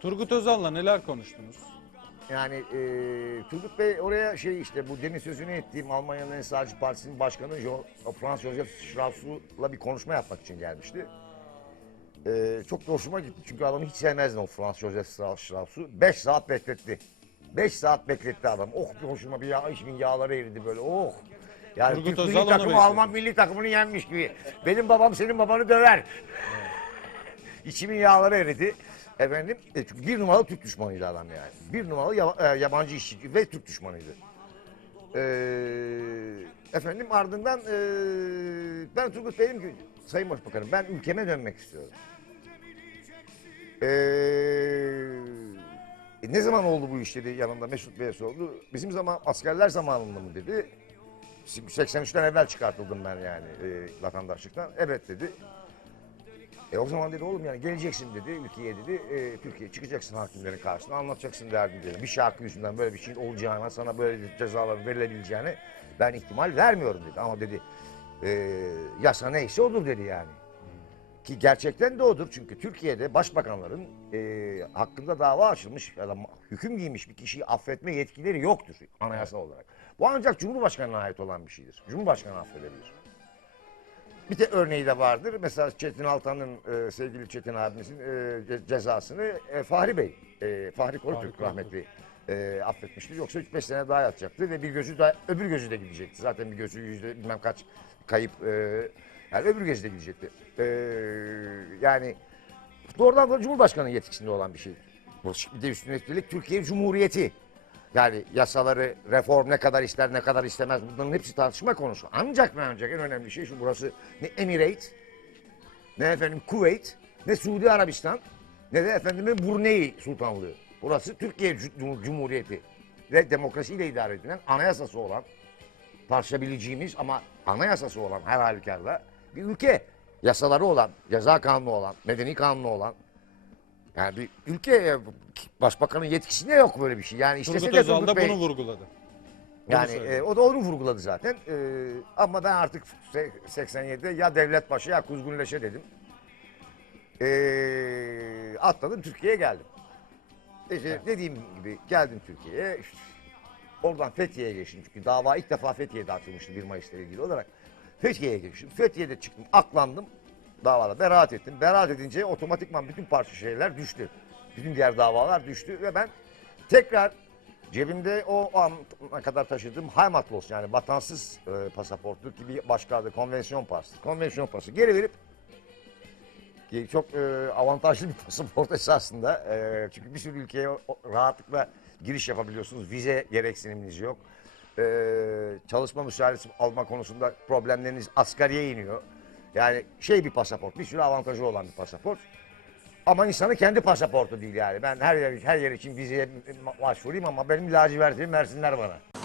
Turgut Özal'la neler konuştunuz? Yani e, Turgut Bey oraya şey işte bu demin sözünü ettiğim Almanya'nın sağcı partisinin başkanı jo, Franz Josef Strauss'la bir konuşma yapmak için gelmişti. E, çok da hoşuma gitti çünkü adamı hiç sevmezdim o Franz Josef Strauss'u. 5 saat bekletti. 5 saat bekletti adam. Oh bir hoşuma bir yağ, içimin yağları eridi böyle oh. Yani Turgut Türk Özal milli onu takımı. Alman milli takımını yenmiş gibi. Benim babam senin babanı döver. İçimin yağları eridi. Efendim e, çünkü bir numaralı Türk düşmanıydı adam yani. Bir numaralı e, yabancı işçi ve Türk düşmanıydı. Ee, efendim ardından e, ben Turgut Bey'im ki Sayın Başbakanım ben ülkeme dönmek istiyorum. Ee, e, ne zaman oldu bu iş dedi yanımda Mesut Bey'e sordu. Bizim zaman askerler zamanında mı dedi. 83'ten evvel çıkartıldım ben yani e, vatandaşlıktan. Evet dedi. E o zaman dedi oğlum yani geleceksin dedi ülkeye dedi. E, Türkiye çıkacaksın hakimlerin karşısına anlatacaksın derdim dedi. Bir şarkı yüzünden böyle bir şeyin olacağına sana böyle cezalar verilebileceğine ben ihtimal vermiyorum dedi. Ama dedi e, yasa neyse odur dedi yani. Ki gerçekten de odur çünkü Türkiye'de başbakanların e, hakkında dava açılmış ya da hüküm giymiş bir kişiyi affetme yetkileri yoktur anayasal olarak. Bu ancak Cumhurbaşkanı'na ait olan bir şeydir. Cumhurbaşkanı affedebilir. Bir de örneği de vardır. Mesela Çetin Altan'ın e, sevgili Çetin abimizin e, ce- cezasını e, Fahri Bey, e, Fahri Korutürk Korutürk. rahmetli e, affetmişti. Yoksa 3-5 sene daha yatacaktı ve bir gözü de öbür gözü de gidecekti. Zaten bir gözü yüzde bilmem kaç kayıp e, yani öbür gözü de gidecekti. E, yani doğrudan da Cumhurbaşkanı'nın yetkisinde olan bir şey. Bu bir de üstüne üstelik Türkiye Cumhuriyeti. Yani yasaları, reform ne kadar ister ne kadar istemez bunların hepsi tartışma konusu. Ancak ve ancak en önemli şey şu burası ne Emirate, ne efendim Kuveyt, ne Suudi Arabistan, ne de efendim Brunei Sultanlığı. Burası Türkiye Cum- Cumhuriyeti ve demokrasiyle idare edilen anayasası olan, tartışabileceğimiz ama anayasası olan her halükarda bir ülke. Yasaları olan, ceza kanunu olan, medeni kanunu olan, yani bir ülke e, başbakanın yetkisinde yok böyle bir şey. Yani istese Turgut de Özal Turgut da Bey- bunu vurguladı. Bunu yani söyledi. e, o da onu vurguladı zaten. E, ama ben artık se- 87'de ya devlet başı ya kuzgunleşe dedim. E, atladım Türkiye'ye geldim. İşte dediğim gibi geldim Türkiye'ye. İşte oradan Fethiye'ye geçtim. Çünkü dava ilk defa Fethiye'de açılmıştı 1 Mayıs'la ilgili olarak. Fethiye'ye geçtim. Fethiye'de çıktım. Aklandım. Davada beraat ettim. Beraat edince otomatikman bütün parça şeyler düştü. Bütün diğer davalar düştü ve ben tekrar cebimde o ana kadar taşıdığım Heimatlos yani vatansız e, pasaportu gibi başka adı konvensiyon pası. Konvensiyon pası geri verip çok e, avantajlı bir pasaport esasında. E, çünkü bir sürü ülkeye rahatlıkla giriş yapabiliyorsunuz. Vize gereksiniminiz yok. E, çalışma müsaadesi alma konusunda problemleriniz asgariye iniyor. Yani şey bir pasaport, bir sürü avantajı olan bir pasaport. Ama insanın kendi pasaportu değil yani. Ben her yer her yer için vizeye başvurayım ama benim lacivertimi versinler bana.